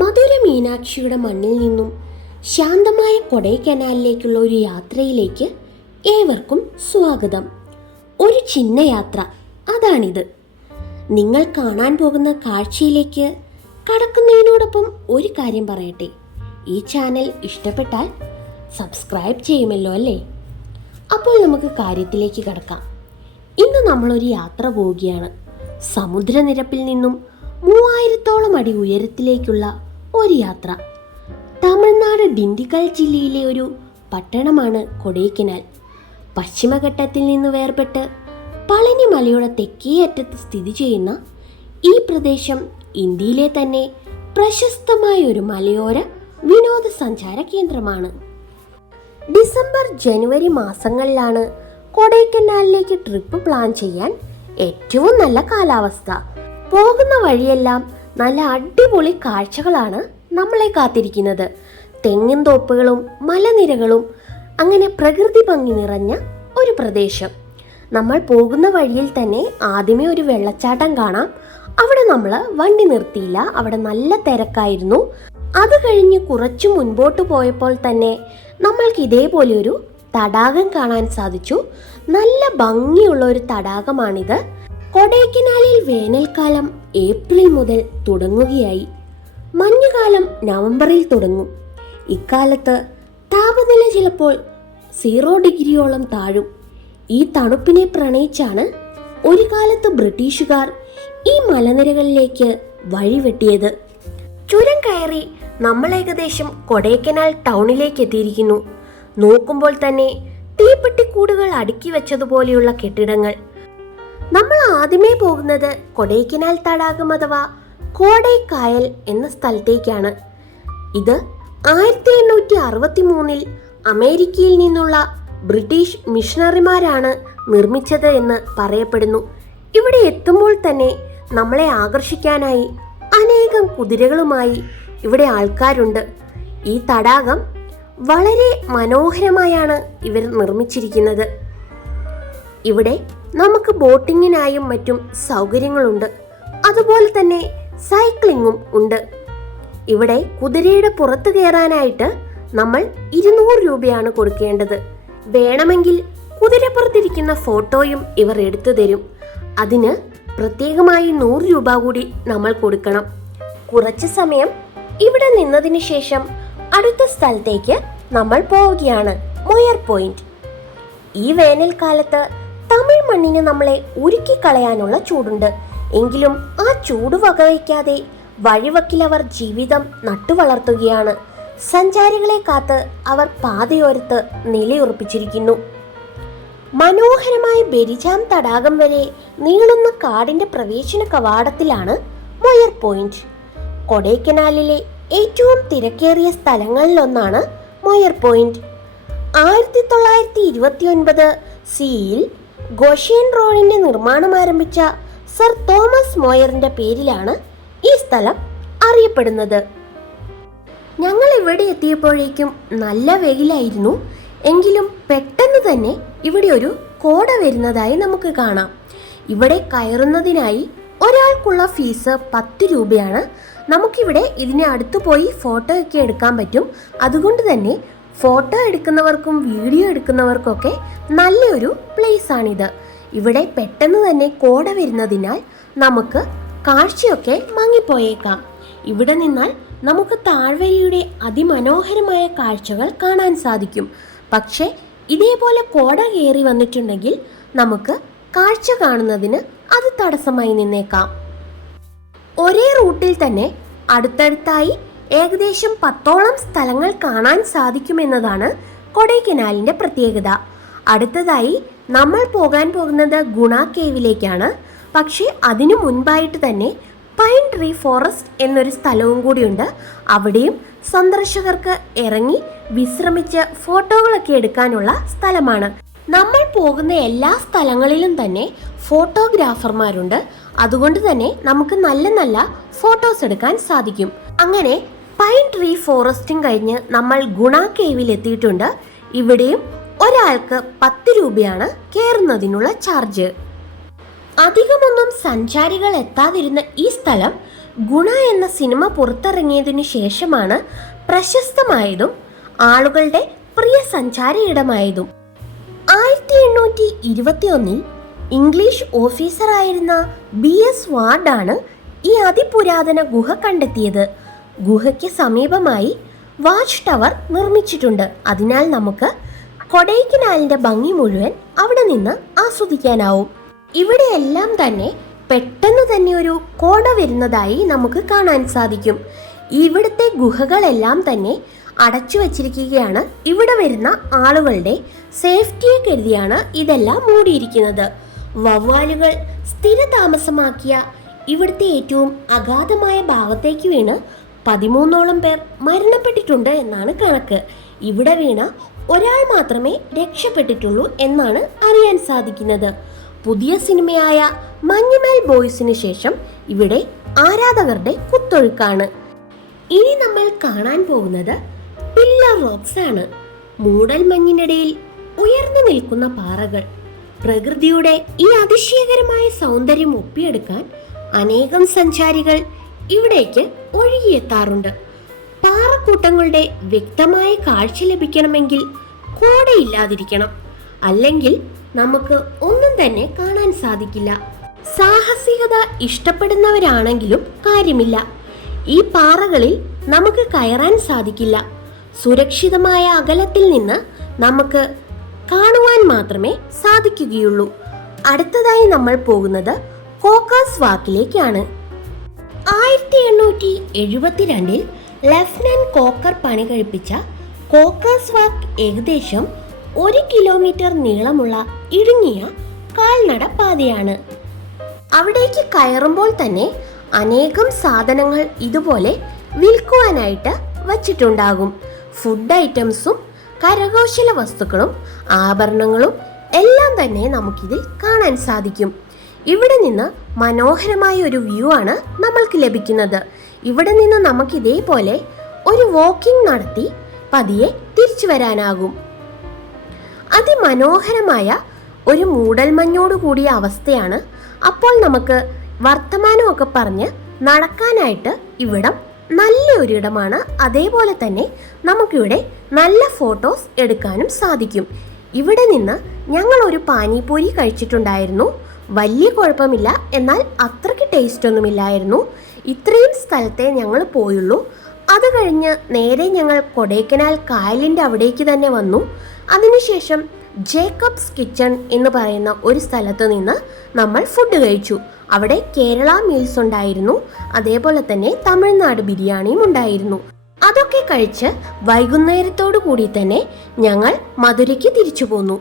മധുര മീനാക്ഷിയുടെ മണ്ണിൽ നിന്നും ശാന്തമായ കൊടൈക്കനാലിലേക്കുള്ള ഒരു യാത്രയിലേക്ക് ഏവർക്കും സ്വാഗതം. ഒരു ചിന്ന യാത്ര, അതാണിത്. നിങ്ങൾ കാണാൻ പോകുന്ന കാഴ്ചയിലേക്ക് കടക്കുന്നതിനോടൊപ്പം ഒരു കാര്യം പറയട്ടെ. ഈ ചാനൽ ഇഷ്ടപ്പെട്ടാൽ സബ്സ്ക്രൈബ് ചെയ്യുമല്ലോ അല്ലേ? അപ്പോൾ നമുക്ക് കാര്യത്തിലേക്ക് കടക്കാം. ഇന്ന് നമ്മളൊരു യാത്ര പോവുകയാണ്. സമുദ്രനിരപ്പിൽ നിന്നും 3000ഓളം അടി ഉയരത്തിലേക്കുള്ള ഒരു യാത്ര. തമിഴ്നാട് ഡിണ്ടിഗൽ ജില്ലയിലെ ഒരു പട്ടണമാണ് കൊടൈക്കനാൽ. പശ്ചിമഘട്ടത്തിൽ നിന്ന് വേർപെട്ട് പളനി മലയുടെ തെക്കേ അറ്റത്ത് സ്ഥിതി ചെയ്യുന്ന ഈ പ്രദേശം ഇന്ത്യയിലെ തന്നെ പ്രശസ്തമായ ഒരു മലയോര വിനോദസഞ്ചാര കേന്ദ്രമാണ്. ഡിസംബർ ജനുവരി മാസങ്ങളിലാണ് കൊടൈക്കനാലിലേക്ക് ട്രിപ്പ് പ്ലാൻ ചെയ്യാൻ ഏറ്റവും നല്ല കാലാവസ്ഥ. പോകുന്ന വഴിയെല്ലാം നല്ല അടിപൊളി കാഴ്ചകളാണ് നമ്മളെ കാത്തിരിക്കുന്നത്. തെങ്ങിൻ തോപ്പുകളും മലനിരകളും, അങ്ങനെ പ്രകൃതി ഭംഗി നിറഞ്ഞ ഒരു പ്രദേശം. നമ്മൾ പോകുന്ന വഴിയിൽ തന്നെ ആദ്യമേ ഒരു വെള്ളച്ചാട്ടം കാണാം. അവിടെ നമ്മൾ വണ്ടി നിർത്തിയില്ല, അവിടെ നല്ല തിരക്കായിരുന്നു. അത് കഴിഞ്ഞ് കുറച്ചു മുൻപോട്ട് പോയപ്പോൾ തന്നെ നമ്മൾക്ക് ഇതേപോലെ ഒരു തടാകം കാണാൻ സാധിച്ചു. നല്ല ഭംഗിയുള്ള ഒരു തടാകമാണിത്. കൊടൈക്കനാലിൽ വേനൽക്കാലം ഏപ്രിൽ മുതൽ തുടങ്ങുകയായി. മഞ്ഞുകാലം നവംബറിൽ തുടങ്ങും. ഇക്കാലത്ത് താപനില ചിലപ്പോൾ 0 ഡിഗ്രിയോളം താഴും. ഈ തണുപ്പിനെ പ്രണയിച്ചാണ് ഒരു കാലത്ത് ബ്രിട്ടീഷുകാർ ഈ മലനിരകളിലേക്ക് വഴിവെട്ടിയത്. ചുരം കയറി നമ്മൾ ഏകദേശം കൊടൈക്കനാൽ ടൗണിലേക്ക് എത്തിയിരിക്കുന്നു. നോക്കുമ്പോൾ തന്നെ തീപ്പെട്ടിക്കൂടുകൾ അടുക്കി വെച്ചതുപോലെയുള്ള കെട്ടിടങ്ങൾ. നമ്മൾ ആദ്യമേ പോകുന്നത് കൊടൈക്കനാൽ തടാകം അഥവാ കോടൈക്കായൽ എന്ന സ്ഥലത്തേക്കാണ്. ഇത് 1863 അമേരിക്കയിൽ നിന്നുള്ള ബ്രിട്ടീഷ് മിഷണറിമാരാണ് നിർമ്മിച്ചത് എന്ന് പറയപ്പെടുന്നു. ഇവിടെ എത്തുമ്പോൾ തന്നെ നമ്മളെ ആകർഷിക്കാനായി അനേകം കുതിരകളുമായി ഇവിടെ ആൾക്കാരുണ്ട്. ഈ തടാകം വളരെ മനോഹരമായാണ് ഇവർ നിർമ്മിച്ചിരിക്കുന്നത്. ഇവിടെ നമുക്ക് ബോട്ടിങ്ങിനായും മറ്റും സൗകര്യങ്ങളുണ്ട്. അതുപോലെ തന്നെ സൈക്ലിങ്ങും ഉണ്ട്. ഇവിടെ കുതിരയുടെ പുറത്ത് കയറാനായിട്ട് നമ്മൾ 200 രൂപയാണ് കൊടുക്കേണ്ടത്. വേണമെങ്കിൽ കുതിരപ്പുറത്തിരിക്കുന്ന ഫോട്ടോയും ഇവർ എടുത്തു തരും. അതിന് പ്രത്യേകമായി 100 രൂപ കൂടി നമ്മൾ കൊടുക്കണം. കുറച്ച് സമയം ഇവിടെ നിന്നതിന് ശേഷം അടുത്ത സ്ഥലത്തേക്ക് നമ്മൾ പോവുകയാണ്, മൊയർ പോയിന്റ്. ഈ വേനൽക്കാലത്ത് തമിഴ് മണ്ണിന് നമ്മളെ ഉരുക്കിക്കളയാനുള്ള ചൂടുണ്ട്. എങ്കിലും ആ ചൂട് വകവയ്ക്കാതെ വഴിവക്കിലവർ ജീവിതം നട്ടുവളർത്തുകയാണ്. സഞ്ചാരികളെ കാത്ത് അവർ പാതയോരത്ത് നിലയുറപ്പിച്ചിരിക്കുന്നു. മനോഹരമായ ബെരിജാം തടാകം വരെ നീളുന്ന കാടിന്റെ പ്രവേശന കവാടത്തിലാണ് മൊയർ പോയിന്റ്. കൊടൈക്കനാലിലെ ഏറ്റവും തിരക്കേറിയ സ്ഥലങ്ങളിലൊന്നാണ് മൊയർ പോയിന്റ്. 1929 സിയിൽ ഗോഷ്യൻ റോഡിന്റെ നിർമ്മാണം ആരംഭിച്ച സർ തോമസ് മോയറിന്റെ പേരിലാണ് ഈ സ്ഥലം അറിയപ്പെടുന്നത്. ഞങ്ങൾ ഇവിടെ എത്തിയപ്പോഴേക്കും നല്ല വെയിലായിരുന്നു. എങ്കിലും പെട്ടെന്ന് തന്നെ ഇവിടെ ഒരു കോട വരുന്നതായി നമുക്ക് കാണാം. ഇവിടെ കയറുന്നതിനായി ഒരാൾക്കുള്ള ഫീസ് 10 രൂപയാണ്. നമുക്കിവിടെ ഇതിനെ അടുത്ത് പോയി ഫോട്ടോ ഒക്കെ എടുക്കാൻ പറ്റും. അതുകൊണ്ട് തന്നെ ഫോട്ടോ എടുക്കുന്നവർക്കും വീഡിയോ എടുക്കുന്നവർക്കൊക്കെ നല്ലൊരു പ്ലേസ് ആണിത്. ഇവിടെ പെട്ടെന്ന് തന്നെ കോട വരുന്നതിനാൽ നമുക്ക് കാഴ്ചയൊക്കെ മങ്ങിപ്പോയേക്കാം. ഇവിടെ നിന്നാൽ നമുക്ക് താഴ്വരയുടെ അതിമനോഹരമായ കാഴ്ചകൾ കാണാൻ സാധിക്കും. പക്ഷേ ഇതേപോലെ കോട കയറി വന്നിട്ടുണ്ടെങ്കിൽ നമുക്ക് കാഴ്ച കാണുന്നതിന് അത് തടസ്സമായി നിന്നേക്കാം. ഒരേ റൂട്ടിൽ തന്നെ അടുത്തടുത്തായി ഏകദേശം 10ഓളം സ്ഥലങ്ങൾ കാണാൻ സാധിക്കുമെന്നതാണ് കൊടൈക്കനാലിന്റെ പ്രത്യേകത. അടുത്തതായി നമ്മൾ പോകാൻ പോകുന്നത് ഗുണ കേവിലേക്കാണ്. പക്ഷേ അതിനു മുൻപായിട്ട് തന്നെ പൈൻ ട്രീ ഫോറസ്റ്റ് എന്നൊരു സ്ഥലവും കൂടിയുണ്ട്. അവിടെയും സന്ദർശകർക്ക് ഇറങ്ങി വിശ്രമിച്ച് ഫോട്ടോകളൊക്കെ എടുക്കാനുള്ള സ്ഥലമാണ്. നമ്മൾ പോകുന്ന എല്ലാ സ്ഥലങ്ങളിലും തന്നെ ഫോട്ടോഗ്രാഫർമാരുണ്ട്. അതുകൊണ്ട് തന്നെ നമുക്ക് നല്ല നല്ല ഫോട്ടോസ് എടുക്കാൻ സാധിക്കും. അങ്ങനെ പൈൻ ട്രീ ഫോറസ്റ്റും കഴിഞ്ഞ് നമ്മൾ ഗുണ കേവിൽ എത്തിയിട്ടുണ്ട്. ഇവിടെയും ഒരാൾക്ക് 10 രൂപയാണ് കയറുന്നതിനുള്ള ചാർജ്. അധികമൊന്നും സഞ്ചാരികൾ എത്താതിരുന്ന ഈ സ്ഥലം ഗുണ എന്ന സിനിമ പുറത്തിറങ്ങിയതിനു ശേഷമാണ് പ്രശസ്തമായതും ആളുകളുടെ പ്രിയ സഞ്ചാര ഇടമായതും. 1821 ഇംഗ്ലീഷ് ഓഫീസറായിരുന്ന BS വാർഡാണ് ഈ അതിപുരാതന ഗുഹ കണ്ടെത്തിയത്. ഗുഹയ്ക്ക് സമീപമായി വാച്ച് ടവർ നിർമ്മിച്ചിട്ടുണ്ട്. അതിനാൽ നമുക്ക് കൊടൈക്കനാലിന്റെ ഭംഗി മുഴുവൻ അവിടെ നിന്ന് ആസ്വദിക്കാനാവും. ഇവിടെയെല്ലാം തന്നെ പെട്ടെന്ന് തന്നെ ഒരു കോട വരുന്നതായി നമുക്ക് കാണാൻ സാധിക്കും. ഇവിടുത്തെ ഗുഹകളെല്ലാം തന്നെ അടച്ചു വച്ചിരിക്കുകയാണ്. ഇവിടെ വരുന്ന ആളുകളുടെ സേഫ്റ്റിയെ കരുതിയാണ് ഇതെല്ലാം മൂടിയിരിക്കുന്നത്. വവ്വാലുകൾ സ്ഥിരതാമസമാക്കിയ ഇവിടുത്തെ ഏറ്റവും അഗാധമായ ഭാഗത്തേക്ക് വീണ് 13ഓളം പേർ മരണപ്പെട്ടിട്ടുണ്ട് എന്നാണ് കണക്ക്. ഇവിടെ വീണ ഒരാൾ മാത്രമേ രക്ഷപ്പെട്ടിട്ടുള്ളൂ എന്നാണ് അറിയാൻ സാധിക്കുന്നത്. പുതിയ സിനിമയായ മഞ്ഞുമേൽ ബോയ്സിന് ശേഷം ഇവിടെ ആരാധകരുടെ കുത്തൊഴുക്കാണ്. ഇനി നമ്മൾ കാണാൻ പോകുന്നത് പില്ലർ റോക്സ് ആണ്. മൂടൽ മഞ്ഞിനിടയിൽ ഉയർന്നു നിൽക്കുന്ന പാറകൾ. പ്രകൃതിയുടെ ഈ അതിശയകരമായ സൗന്ദര്യം ഒപ്പിയെടുക്കാൻ അനേകം സഞ്ചാരികൾ ഇവിടേക്ക് ഒഴുകിയെത്താറുണ്ട്. പാറക്കൂട്ടങ്ങളുടെ വ്യക്തമായ കാഴ്ച ലഭിക്കണമെങ്കിൽ കോടയില്ലാതിരിക്കണം, അല്ലെങ്കിൽ നമുക്ക് ഒന്നും തന്നെ കാണാൻ സാധിക്കില്ല. സാഹസികത ഇഷ്ടപ്പെടുന്നവരാണെങ്കിലും കാര്യമില്ല, ഈ പാറകളിൽ നമുക്ക് കയറാൻ സാധിക്കില്ല. സുരക്ഷിതമായ അകലത്തിൽ നിന്ന് നമുക്ക് കാണുവാൻ മാത്രമേ സാധിക്കുകയുള്ളൂ. അടുത്തതായി നമ്മൾ പോകുന്നത് കോക്കേഴ്സ് വാക്കിലേക്കാണ്. 1872 ലഫ്റ്റനന്റ് കോക്കർ പണി കഴിപ്പിച്ച കോക്കേഴ്സ് വാക്ക് ഏകദേശം 1 കിലോമീറ്റർ നീളമുള്ള ഇടുങ്ങിയ കാൽനട പാതയാണ്. അവിടേക്ക് കയറുമ്പോൾ തന്നെ അനേകം സാധനങ്ങൾ ഇതുപോലെ വിൽക്കുവാനായിട്ട് വച്ചിട്ടുണ്ടാകും. ഫുഡ് ഐറ്റംസും കരകൗശല വസ്തുക്കളും ആഭരണങ്ങളും എല്ലാം തന്നെ നമുക്കിതിൽ കാണാൻ സാധിക്കും. ഇവിടെ നിന്ന് മനോഹരമായ ഒരു വ്യൂ ആണ് നമ്മൾക്ക് ലഭിക്കുന്നത്. ഇവിടെ നിന്ന് നമുക്ക് ഇതേപോലെ ഒരു വാക്കിംഗ് നടത്തി പതിയെ തിരിച്ചു വരാനാകും. അതിമനോഹരമായ ഒരു മൂടൽമഞ്ഞോട് കൂടിയ അവസ്ഥയാണ്. അപ്പോൾ നമുക്ക് വർത്തമാനമൊക്കെ പറഞ്ഞ് നടക്കാനായിട്ട് ഇവിടം നല്ല ഒരിടമാണ്. അതേപോലെ തന്നെ നമുക്കിവിടെ നല്ല ഫോട്ടോസ് എടുക്കാനും സാധിക്കും. ഇവിടെ നിന്ന് ഞങ്ങൾ ഒരു പാനിപൂരി കഴിച്ചിട്ടുണ്ടായിരുന്നു. വലിയ കുഴപ്പമില്ല, എന്നാൽ അത്രയ്ക്ക് ടേസ്റ്റ് ഒന്നുമില്ലായിരുന്നു. ഇത്രയും സ്ഥലത്തെ ഞങ്ങൾ പോയുള്ളൂ. അത് കഴിഞ്ഞ് നേരെ ഞങ്ങൾ കൊടൈക്കനാൽ കായലിൻ്റെ അവിടേക്ക് തന്നെ വന്നു. അതിനുശേഷം ജേക്കബ്സ് കിച്ചൺ എന്ന് പറയുന്ന ഒരു സ്ഥലത്ത് നിന്ന് നമ്മൾ ഫുഡ് കഴിച്ചു. അവിടെ കേരള മീൽസ് ഉണ്ടായിരുന്നു, അതേപോലെ തന്നെ തമിഴ്നാട് ബിരിയാണിയും ഉണ്ടായിരുന്നു. അതൊക്കെ കഴിച്ച് വൈകുന്നേരത്തോടു കൂടി തന്നെ ഞങ്ങൾ മധുരയ്ക്ക് തിരിച്ചു പോന്നു.